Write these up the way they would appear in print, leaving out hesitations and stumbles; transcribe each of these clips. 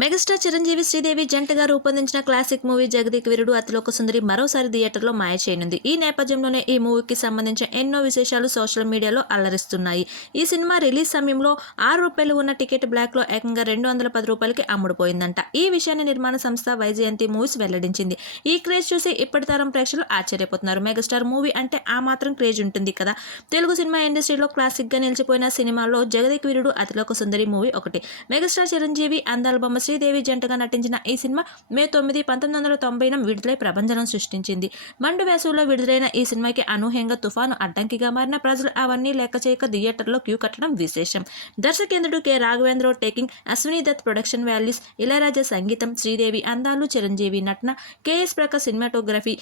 Megastar Chiranjeevi Sridevi జంటగా రూపొందించిన classic movie Jagadeka Veerudu Athiloka Sundari మరోసారి థియేటర్లో మాయ చేయనుంది. ఈ నేపథ్యంలోనే ఈ మూవీకి సంబంధించిన ఎన్నో విశేషాలు సోషల్ మీడియాలో అల్లరిస్తున్నాయి. ఈ సినిమా రిలీజ్ సమయంలో ₹6 ఉన్న టికెట్ బ్లాక్లో ఏకంగా ₹210కి అమ్ముడుపోయిందంట. ఈ విషయాన్ని నిర్మాణ సంస్థ వైజయంతి మూవీస్ వెల్లడించింది. ఈ క్రేజ్ చూసి ఇప్పటి తరం ప్రేక్షకులు ఆశ్చర్యపోతున్నారు. మెగాస్టార్ మూవీ అంటే ఆ మాత్రం క్రేజ్ ఉంటుంది కదా. తెలుగు సినిమా ఇండస్ట్రీలో క్లాసిక్గా నిలిచిపోయిన సినిమాల్లో జగదేక వీరుడు అతిలోక సుందరి మూవీ ఒకటి. మెగాస్టార్ చిరంజీవి అందాల బొమ్మ శ్రీదేవి జంటగా నటించిన ఈ సినిమా మే 9, 1990 విడుదలై ప్రభంజనం సృష్టించింది. మండు వేసవిలో విడుదలైన ఈ సినిమాకి అనూహ్యంగా తుఫాను అడ్డంకిగా మారిన ప్రజలు అవన్నీ లెక్క చేయక థియేటర్లో క్యూ కట్టడం విశేషం. దర్శకేంద్రుడు K Raghavendra taking, Ashwini Dutt production values, Ilaiyaraaja సంగీతం, శ్రీదేవి అందాలు, చిరంజీవి నటన, కెఎస్ ప్రకాష్ సినిమాటోగ్రఫీ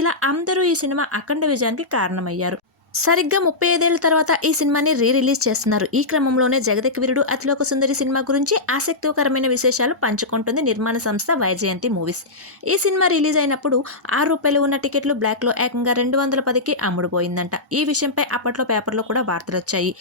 ఇలా అందరూ ఈ సినిమా అఖండ విజయానికి కారణమయ్యారు. సరిగ్గా 35 ఏళ్ల తర్వాత ఈ సినిమాని రిలీజ్ చేస్తున్నారు. ఈ క్రమంలోనే జగదేక వీరుడు అతిలోక సుందరి సినిమా గురించి ఆసక్తికరమైన విశేషాలు పంచుకుంటుంది నిర్మాణ సంస్థ వైజయంతి మూవీస్. ఈ సినిమా రిలీజ్ అయినప్పుడు ₹6 ఉన్న టికెట్లు బ్లాక్లో ఏకంగా $210కి అమ్ముడుపోయిందంట. ఈ విషయంపై అప్పట్లో పేపర్లో కూడా వార్తలు వచ్చాయి.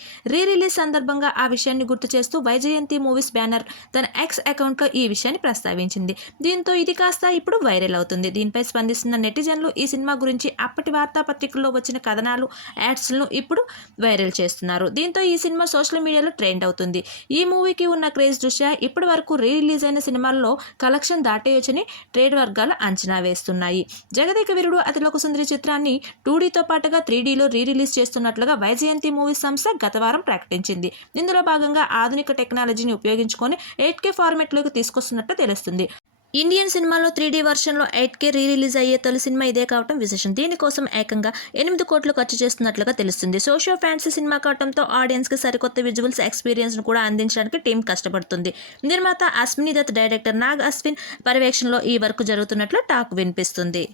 రిలీజ్ సందర్భంగా ఆ విషయాన్ని గుర్తు చేస్తూ వైజయంతి మూవీస్ బ్యానర్ తన ఎక్స్ అకౌంట్లో ఈ విషయాన్ని ప్రస్తావించింది. దీంతో ఇది కాస్త ఇప్పుడు వైరల్ అవుతుంది. దీనిపై స్పందిస్తున్న నెటిజన్లు ఈ సినిమా గురించి అప్పటి వార్తాపత్రికల్లో వచ్చిన కథనాలు, యాడ్స్ను ఇప్పుడు వైరల్ చేస్తున్నారు. దీంతో ఈ సినిమా సోషల్ మీడియాలో ట్రెండ్ అవుతుంది. ఈ మూవీకి ఉన్న క్రేజ్ దృష్ట్యా ఇప్పటి వరకు రిలీజ్ అయిన సినిమాల్లో కలెక్షన్ దాటేయొచ్చని ట్రేడ్ వర్గాలు అంచనా వేస్తున్నాయి. జగదేక వీరుడు అతిలోక సుందరి చిత్రాన్ని 2Dతో పాటుగా 3Dలో రిలీజ్ చేస్తున్నట్లుగా వైజయంతి మూవీస్ సంస్థ గత వారం ప్రకటించింది. ఇందులో భాగంగా ఆధునిక టెక్నాలజీని ఉపయోగించుకొని 8K ఫార్మాట్లోకి తీసుకొస్తున్నట్టు తెలుస్తుంది. ఇండియన్ సినిమాలో 3D వర్షన్లో 8K రిలీజ్ అయ్యే తొలి సినిమా ఇదే కావడం విశేషం. దీనికోసం ఏకంగా 8 కోట్లు ఖర్చు చేస్తున్నట్లుగా తెలుస్తుంది. సోషియో ఫ్యాన్సీ సినిమా కావడంతో ఆడియన్స్కి సరికొత్త విజువల్స్ ఎక్స్పీరియన్స్ను కూడా అందించడానికి టీం కష్టపడుతుంది. నిర్మాత అశ్విని దత్, డైరెక్టర్ నాగ్ అశ్విన్ పర్యవేక్షణలో ఈ వర్క్ జరుగుతున్నట్లు టాక్ వినిపిస్తుంది.